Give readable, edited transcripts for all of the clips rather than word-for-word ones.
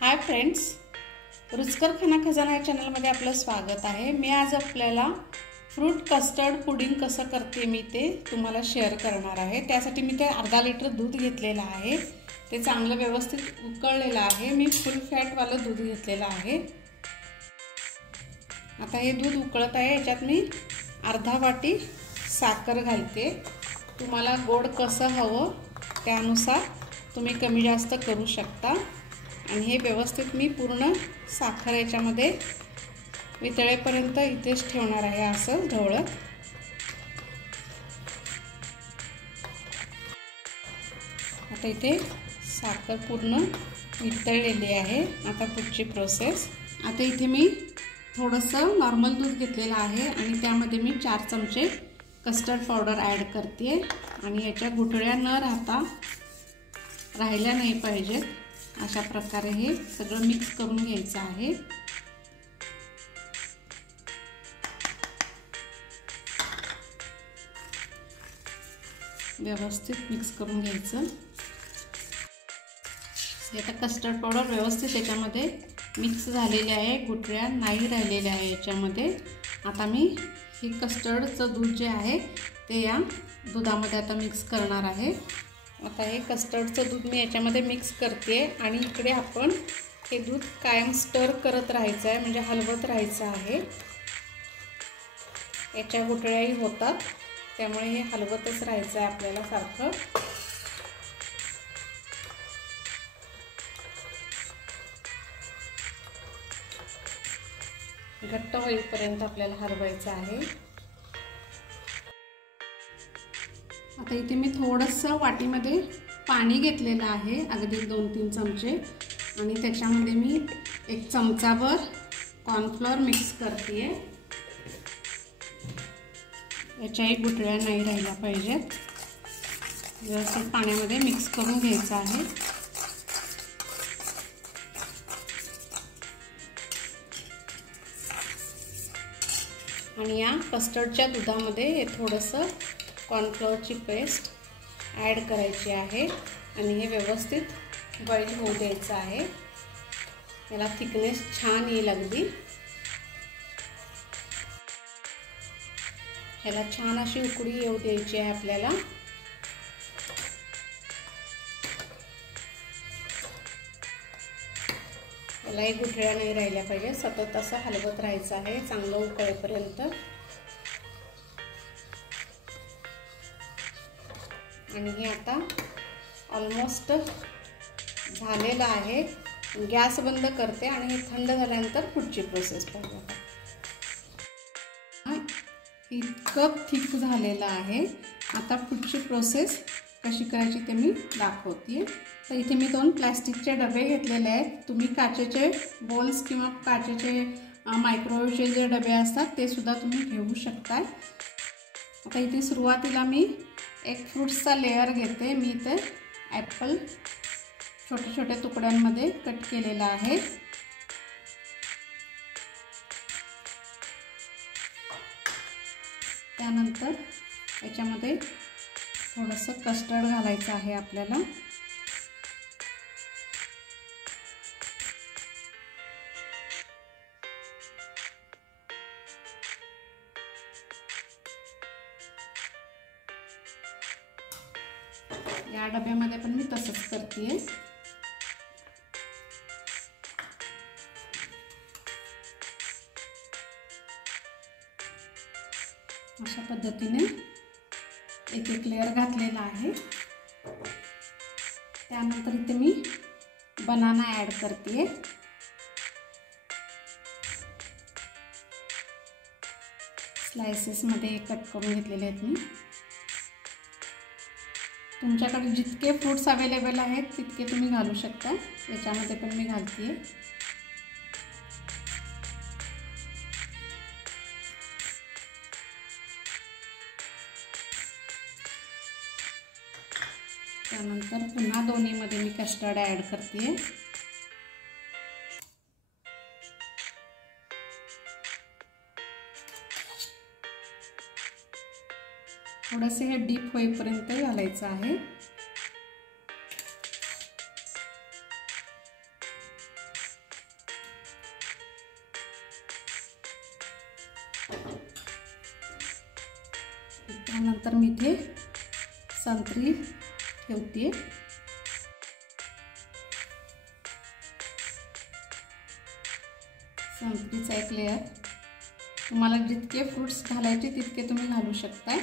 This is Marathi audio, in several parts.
हाय फ्रेंड्स, रुचकर खाना खजाना या चॅनलमध्ये आपलं स्वागत आहे। मी आज आपल्याला फ्रूट कस्टर्ड पुडिंग कसं करते मी ते तुम्हाला शेअर करणार आहे। त्यासाठी मी ते अर्धा लिटर दूध घेतलेलं आहे। ते चांगलं व्यवस्थित उकळलेलं आहे। मी फुल फॅट वालं दूध घेतलेलं आहे। आता हे दूध उकळत आहे। याच्यात मी अर्धा वाटी साखर घालते। तुम्हाला गोड कसं हवं त्यानुसार तुम्ही कमी जास्त करू शकता। आणि हे व्यवस्थित मी पूर्ण साखर याच्यामध्ये वितळेपर्यंत इथेच ठेवणार आहे, असं ढवळत। आता इथे साखर पूर्ण वितळलेली आहे। आता पुढची प्रोसेस, आता इथे मी थोडंसं नॉर्मल दूध घेतलेलं आहे आणि त्यामध्ये मी 4 चमचे कस्टर्ड पावडर ॲड करते। आणि याच्या गुठळ्या न राहिल्या नाही पाहिजेत, अशा प्रकारे हे सगळं मिक्स करून घ्यायचं आहे। व्यवस्थित मिक्स करून घ्यायचं। हे आता कस्टर्ड पावडर व्यवस्थित याच्यामध्ये मिक्स झालेले आहे, गुठळ्या नाही राहिलेल्या आहे याच्यामध्ये। आता मी हे कस्टर्डचं दूध जे आहे ते या दुधामध्ये आता मिक्स करणार आहे। आता हे कस्टर्डचं दूध मी याच्यामध्ये मिक्स करते आणि इकडे आपण हे दूध कायम स्टर करत राहायचं आहे, म्हणजे हलवत राहायचं आहे। याच्या गुठळ्याही होतात, त्यामुळे हे हलवतच राहायचं आहे आपल्याला सारखं। घट्ट होईपर्यंत आपल्याला हलवायचं आहे। आता इथे मी थोडंसं वाटीमध्ये पाणी घेतलेलं आहे, अगदी 2-3 चमचे, आणि त्याच्यामध्ये मी 1 चमचाभर कॉर्नफ्लोअर मिक्स करते। याच्याही गुठळ्या नाही राहिल्या पाहिजेत। व्यवस्थित पाण्यामध्ये मिक्स करून घ्यायचं आहे। आणि या कस्टर्डच्या दुधामध्ये हे थोडंसं कॉर्नफ्लोअरची पेस्ट ॲड करायची आहे आणि हे व्यवस्थित बॉईल होऊ द्यायचं आहे। याला थिकनेस छान येईल अगदी। याला छान अशी उकळी येऊ द्यायची आहे आपल्याला। यालाही गुठळ्या नाही राहिल्या पाहिजे, सतत असं हलवत राहायचं आहे चांगलं उकळेपर्यंत। आणि हे आता ऑलमोस्ट झालेलं आहे। गॅस बंद करते आणि हे थंड झाल्यानंतर पुढची प्रोसेस पाहूया। इतकं थिक झालेलं आहे। आता पुढची प्रोसेस कशी करायची ते मी दाखवते। तर इथे मी 2 प्लॅस्टिकचे डबे घेतलेले आहेत। तुम्ही काचेचे बोल्स किंवा काचेचे मायक्रोवेव्हचे जे डबे असतात ते सुद्धा तुम्ही घेऊ शकता। आता इथे सुरुवातीला मी एक फ्रूट्सचा लेयर घेते। मी इथे ॲपल छोट्या छोट्या तुकड्यांमध्ये कट केलेला आहे। त्यानंतर याच्यामध्ये थोडंसं कस्टर्ड घालायचं आहे आपल्याला। या डब्यामध्ये पण मी तसंच करते। अशा पद्धतीने एक लेयर घातलेला आहे। त्यानंतर इथे मी बनाना ॲड करते। स्लायसेसमध्ये कट करून घेतलेले आहेत मी। तुमच्याकडे जितके फ्रूट्स अवेलेबल आहेत तितके तुम्ही घालू शकता। याच्यामध्ये पण मी घालते। त्यानंतर पुन्हा दोन्हीमध्ये मी कस्टर्ड ॲड करते। थोडेसे हे डीप होईपर्यंत घालायचं आहे। त्यानंतर मी इथे संत्री ठेवते. संत्रीचा एक लेअर. तुम्हाला जितके फ्रूट्स घालायचे तितके तुम्ही घालू शकता.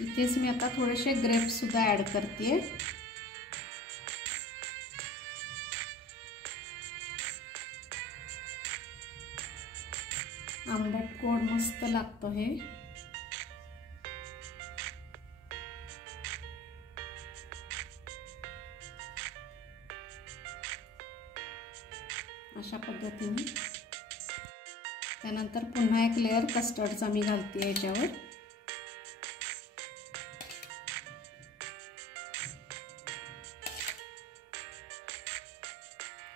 इथेच मी आता थोडेसे ग्रेप्स सुद्धा ॲड करते. आंबट गोड मस्त लागतो हे. अशा पद्धतीने. त्यानंतर पुन्हा एक लेअर कस्टर्डचा मी घालते याच्यावर.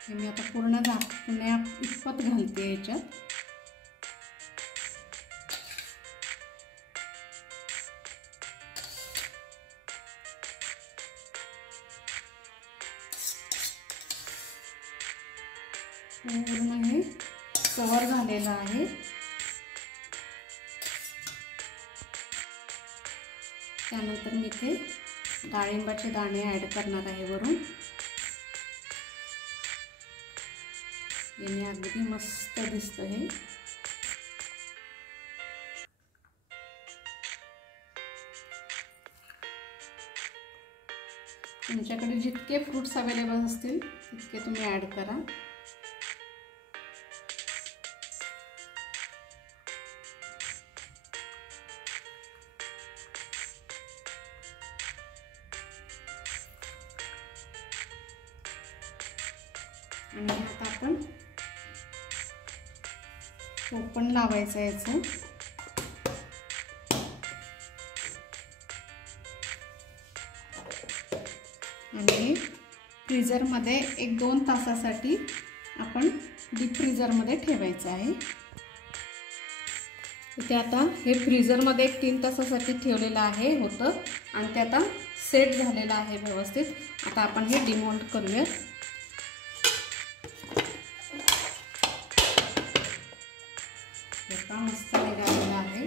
हे मी आता पूर्ण झाकण्या इतपत घालते याच्यात. पूर्ण हे कव्हर झालेलं आहे. त्यानंतर मी इथे डाळिंबाचे दाणे ॲड करणार आहे वरून. याने अगदी मस्त दिसतं हे. तुमच्याकडे जितके फ्रूट्स अवेलेबल असतील तितके तुम्ही ॲड करा. आणि आता आपण टोपण लावायचं याचं. आणि फ्रीजरमध्ये 1-2 तासासाठी आपण डीप फ्रीजरमध्ये ठेवायचं आहे. इथे आता हे फ्रीजरमध्ये 3 तासासाठी ठेवलेलं आहे होतं आणि ते आता सेट झालेलं आहे व्यवस्थित. आता आपण हे डिमोल्ड करूया. मस्त निघालेलं आहे.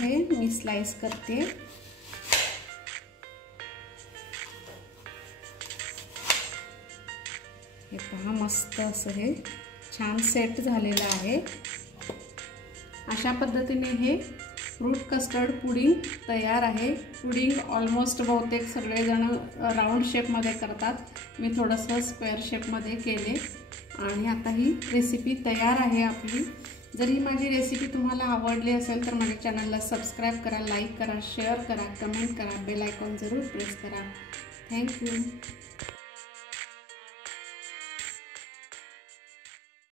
हे मी स्लाइस करते. हे पहा मस्त असं हे छान सेट झालेलं आहे. अशा पद्धतीने हे फ्रूट कस्टर्ड पुडिंग तयार आहे. पुडिंग ऑलमोस्ट बहुतेक सगळेजण राऊंड शेपमध्ये करतात. मी थोडंसं स्क्वेअर शेपमध्ये केले आणि आता ही रेसिपी तयार आहे आपली. जर ही माझी रेसिपी तुम्हाला आवडली असेल तर माझ्या चॅनलला सबस्क्राईब करा, लाईक करा, शेअर करा, कमेंट करा, बेल आयकॉन जरूर प्रेस करा. थँक्यू.